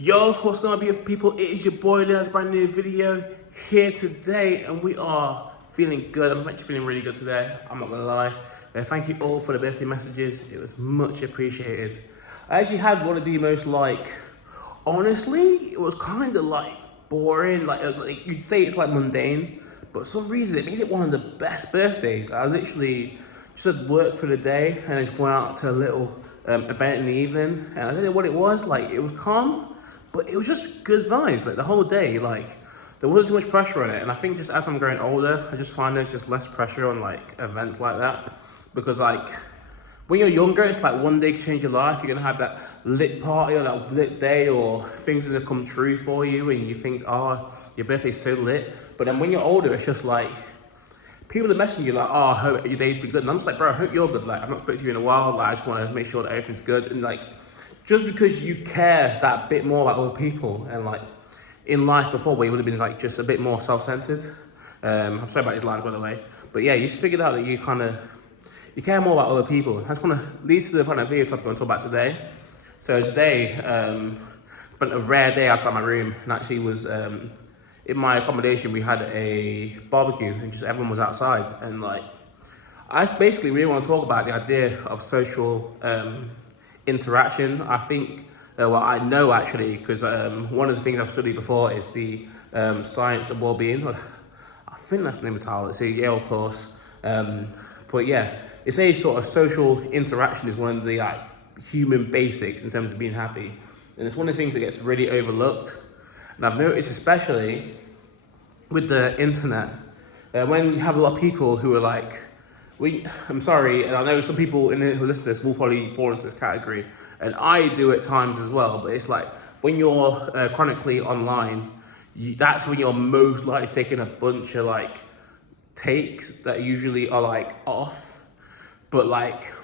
Yo, what's going on, beautiful people? It is your boy Leon's brand new video here today, and we are feeling good. I'm actually feeling really good today, I'm not gonna lie. Thank you all for the birthday messages, it was much appreciated. I actually had one of the most, honestly, it was kind of boring. It was you'd say it's mundane, but for some reason it made it one of the best birthdays. I literally just had work for the day and I just went out to a little event in the evening, and I don't know what it was. It was calm, but it was just good vibes. The whole day, there wasn't too much pressure on it. And I think just as I'm growing older, I just find there's just less pressure on events like that, because when you're younger, it's one day can change your life. You're gonna have that lit party or that lit day, or things are gonna come true for you, and you think, oh, your birthday's so lit. But then when you're older, it's just people are messaging you oh, I hope your day's been good. And I'm just bro, I hope you're good. I've not spoken to you in a while. I just want to make sure that everything's good. And just because you care that bit more about other people, and in life before, where you would have been just a bit more self-centered. I'm sorry about these lines, by the way. But yeah, you just figured out that you care more about other people. I just want to lead to the kind of video topic I want to talk about today. So today, spent a rare day outside my room, and actually was in my accommodation. We had a barbecue, and just everyone was outside. And I just basically really want to talk about the idea of social interaction. I think, well, I know actually, because one of the things I've studied before is the science of well-being. I think that's the name of the title. It's a Yale course. But yeah, it's a sort of social interaction is one of the human basics in terms of being happy. And it's one of the things that gets really overlooked. And I've noticed, especially with the internet, when you have a lot of people who are I'm sorry, and I know some people who listen to this will probably fall into this category, and I do at times as well, but it's when you're chronically online, that's when you're most likely taking a bunch of takes that usually are off. But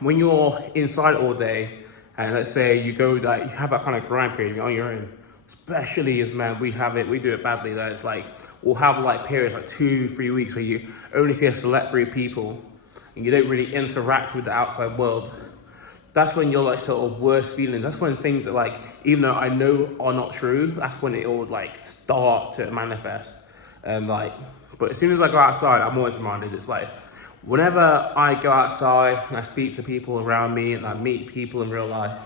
when you're inside all day, and let's say you go you have that kind of grind period, you're on your own, especially as men, we do it badly, that it's we'll have periods 2-3 weeks where you only see a select few people, and you don't really interact with the outside world. That's when your sort of worst feelings. That's when things that even though I know are not true, that's when it all start to manifest. And but as soon as I go outside, I'm always reminded. It's whenever I go outside and I speak to people around me and I meet people in real life,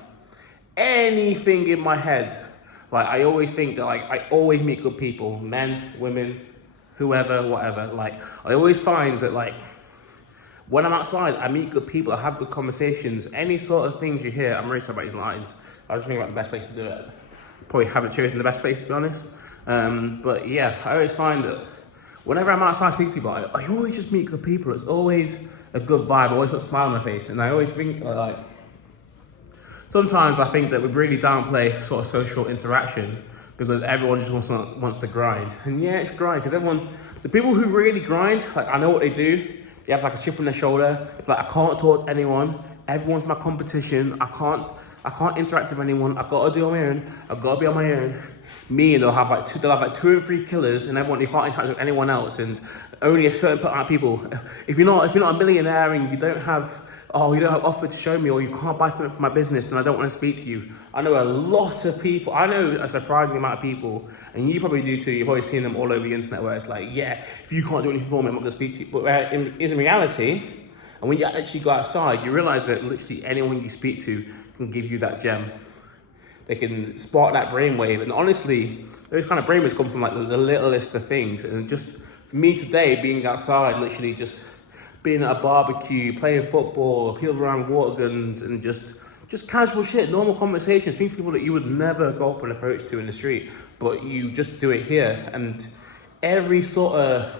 anything in my head, I always think that I always meet good people, men, women, whoever, whatever. I always find that when I'm outside, I meet good people, I have good conversations. Any sort of things you hear, I'm really sorry about these lines. I was thinking about the best place to do it. Probably haven't chosen the best place, to be honest. But yeah, I always find that whenever I'm outside speaking to people, I always just meet good people. It's always a good vibe. I always put a smile on my face. And I always think sometimes I think that we really downplay sort of social interaction because everyone just wants to grind. And yeah, it's grind, because the people who really grind, I know what they do. They have a chip on their shoulder. I can't talk to anyone. Everyone's my competition. I can't interact with anyone. I've got to do it on my own. I've got to be on my own. Me, and they'll have 2 or 3 killers, and everyone, you can't interact with anyone else, and only a certain amount of people. If you're not a millionaire and you don't have offer to show me, or you can't buy something for my business, then I don't want to speak to you. I know a lot of people. I know a surprising amount of people, and you probably do too. You've probably seen them all over the internet, where it's yeah, if you can't do anything for me, I'm not going to speak to you. But in reality, and when you actually go outside, you realize that literally anyone you speak to can give you that gem. They can spark that brainwave. And honestly, those kind of brainwaves come from the littlest of things. And just for me today, being outside, literally just being at a barbecue, playing football, people around water guns, and just casual shit, normal conversations, people that you would never go up and approach to in the street, but you just do it here. And every sort of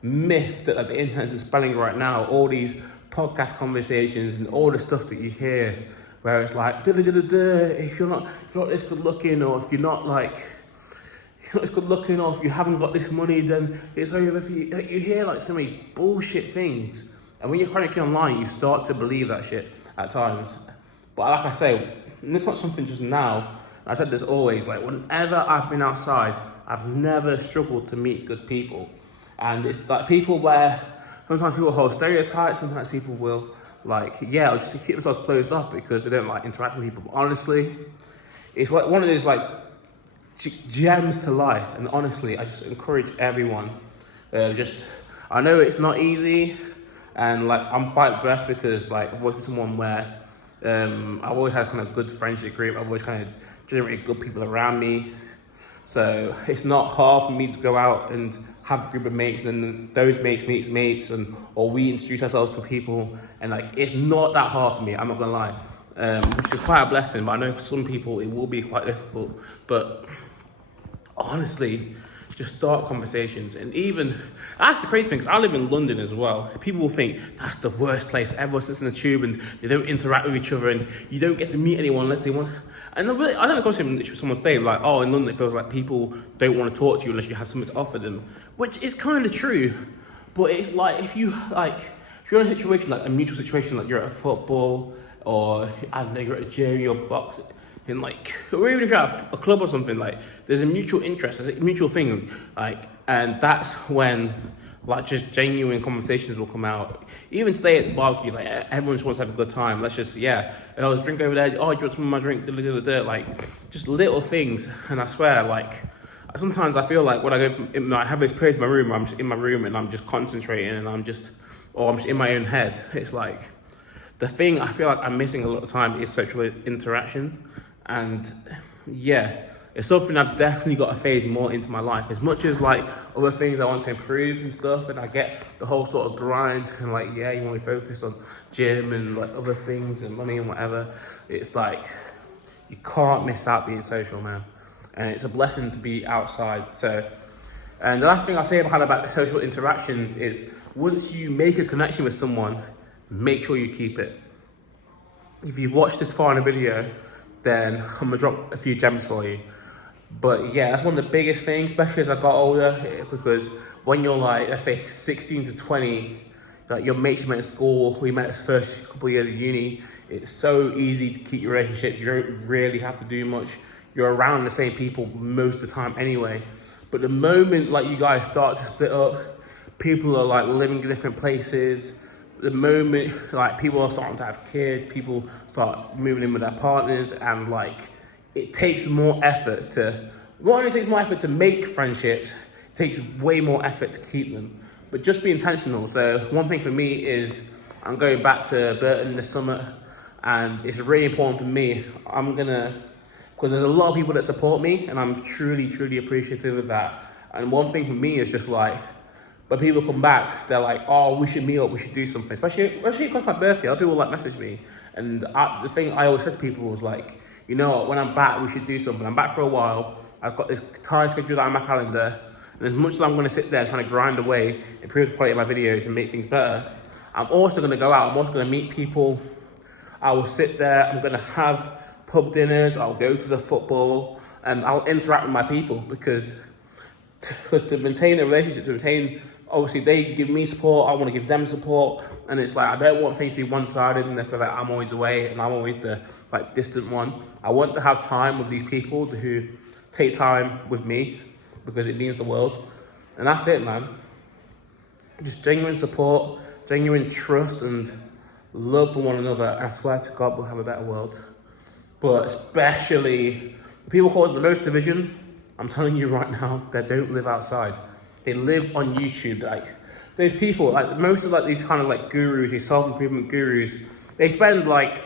myth that the internet is spelling right now, all these podcast conversations and all the stuff that you hear, where it's if you're not this good looking, or if you're not this good looking, or if you haven't got this money, then it's over for you. You hear so many bullshit things, and when you're chronically online, you start to believe that shit at times. But like I say, and it's not something just now. I said this always. Whenever I've been outside, I've never struggled to meet good people, and it's people where sometimes people hold stereotypes. Sometimes people will just to keep themselves closed off because they don't interacting with people. But honestly, it's one of those gems to life. And honestly, I just encourage everyone. I know it's not easy, and like I'm quite blessed because like I've always been someone where I've always had kind of good friendship group. I've always kind of generated good people around me. So it's not hard for me to go out and have a group of mates, and then those mates meets mates, and or we introduce ourselves to people, and like it's not that hard for me. I'm not gonna lie, which is quite a blessing. But I know for some people it will be quite difficult. But honestly, just start conversations. And even that's the crazy thing, 'cause I live in London as well. People will think that's the worst place. Everyone sits in the tube and they don't interact with each other, and you don't get to meet anyone unless they want. And I don't know if someone's saying like, oh, in London it feels like people don't want to talk to you unless you have something to offer them, which is kind of true. But it's like if you're in a situation like a mutual situation, like you're at a football, or I don't know, you're at a gym, you're boxing, and like, or even if you're at a club or something, like there's a mutual interest, there's a mutual thing, like, and that's when like just genuine conversations will come out. Even today at the barbecue, like everyone just wants to have a good time. Let's just, I was drink over there. Oh, do you want some of my drink? Like just little things. And I swear, like sometimes I feel like when I have this place in my room, I'm just in my room and I'm just concentrating, and I'm just in my own head. It's like the thing I feel like I'm missing a lot of time is sexual interaction, and it's something I've definitely got to phase more into my life. As much as like other things I want to improve and stuff, and I get the whole sort of grind and like, you want to focus on gym and like other things and money and whatever. It's like, you can't miss out being social, man. And it's a blessing to be outside. So, and the last thing I'll say about the social interactions is once you make a connection with someone, make sure you keep it. If you've watched this far in the video, then I'm gonna drop a few gems for you. But that's one of the biggest things, especially as I got older, because when you're like, let's say 16 to 20, like your mates you met at school, we met the first couple of years of uni, it's so easy to keep your relationships. You don't really have to do much. You're around the same people most of the time anyway. But the moment like you guys start to split up, people are like living in different places. The moment like people are starting to have kids, people start moving in with their partners, and like it takes more effort to, not only takes more effort to make friendships, it takes way more effort to keep them. But just be intentional. So one thing for me is I'm going back to Burton this summer, and it's really important for me. Because there's a lot of people that support me, and I'm truly, truly appreciative of that. And one thing for me is just like, when people come back, they're like, oh, we should meet up, we should do something. Especially because my birthday, other people like message me. And the thing I always said to people was like, you know what, when I'm back, we should do something. I'm back for a while. I've got this time scheduled out on my calendar. And as much as I'm going to sit there trying to grind away, improve the quality of my videos and make things better, I'm also going to go out. I'm also going to meet people. I will sit there. I'm going to have pub dinners. I'll go to the football, and I'll interact with my people because to maintain a relationship, obviously they give me support, I want to give them support, and it's like I don't want things to be one-sided and they feel like I'm always away and I'm always the like distant one. I want to have time with these people who take time with me because it means the world. And that's it, man. Just genuine support, genuine trust and love for one another, and I swear to God we'll have a better world. But especially people cause the most division, I'm telling you right now, they don't live outside. They live on YouTube. Like, there's people, like most of like these kind of like gurus, these self-improvement gurus, they spend like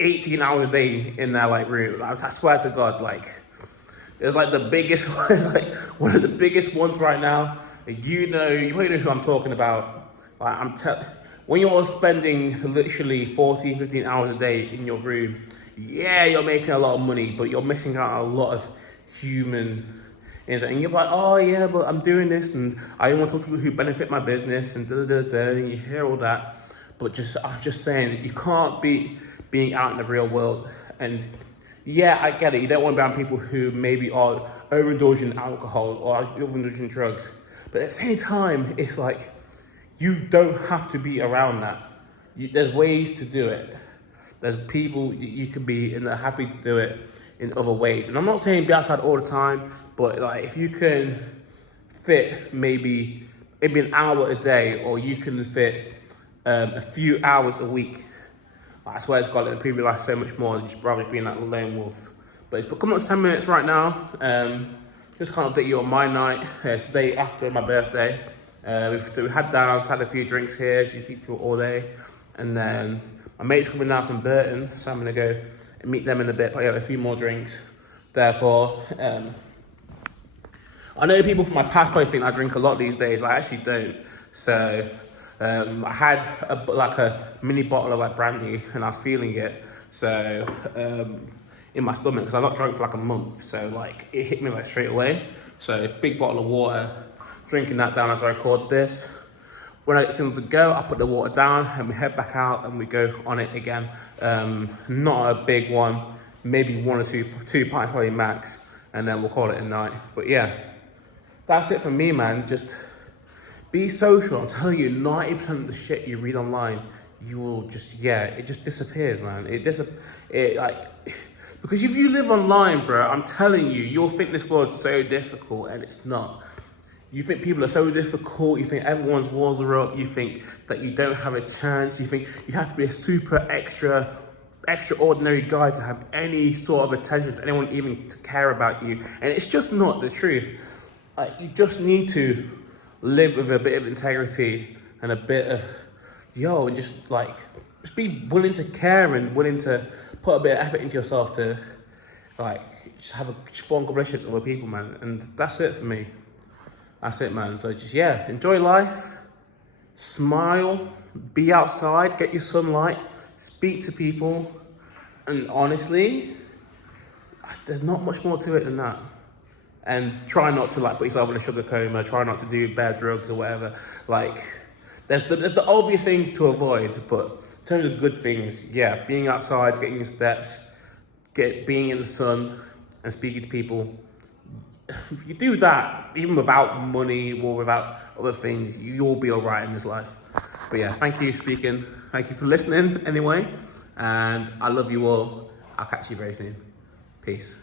18 hours a day in their like room. I swear to God, like, there's like the biggest one, like one of the biggest ones right now. You probably know who I'm talking about. Like, when you're spending literally 14, 15 hours a day in your room, you're making a lot of money, but you're missing out on a lot of human. And you're like, oh yeah, but I'm doing this, and I don't want to talk to people who benefit my business, and and you hear all that. But I'm just saying that you can't be being out in the real world. And I get it, you don't want to be around people who maybe are overindulging in alcohol or overindulging in drugs. But at the same time, it's like, you don't have to be around that. There's ways to do it. There's people you can be, and they're happy to do it in other ways. And I'm not saying be outside all the time, but like if you can fit maybe an hour a day, or you can fit a few hours a week, I swear to God, it'll improve your life so much more than just probably being that lone wolf. But it's coming up to 10 minutes right now. Just can't update you on my night. It's the day after my birthday. So we had down, had a few drinks here, just speak to people all day. And then my mate's coming down from Burton, so I'm gonna go and meet them in a bit, but I have a few more drinks. Therefore, I know people from my past probably think I drink a lot these days, but I actually don't. So I had a mini bottle of like brandy and I was feeling it. So in my stomach, because I've not drunk for like a month. So like it hit me like straight away. So big bottle of water, drinking that down as I record this. When I get signal to go, I put the water down and we head back out and we go on it again. Not a big one, maybe 1 or 2 pints probably max, and then we'll call it a night. But yeah, that's it for me, man. Just be social. I'm telling you, 90% of the shit you read online, you will just, it just disappears, man. Because if you live online, bro, I'm telling you, you'll think this world's so difficult, and it's not. You think people are so difficult, you think everyone's walls are up, you think that you don't have a chance, you think you have to be a super extraordinary guy to have any sort of attention, to anyone even to care about you. And it's just not the truth. Like, you just need to live with a bit of integrity and a bit of, just be willing to care and willing to put a bit of effort into yourself to, just form good relationships with other people, man. And that's it for me. That's it, man. So just, enjoy life, smile, be outside, get your sunlight, speak to people. And honestly, there's not much more to it than that. And try not to put yourself in a sugar coma, try not to do bad drugs or whatever. There's the obvious things to avoid, but in terms of good things, being outside, getting your steps, being in the sun and speaking to people. If you do that, even without money or without other things, you'll be all right in this life. But thank you for speaking. Thank you for listening anyway. And I love you all. I'll catch you very soon. Peace.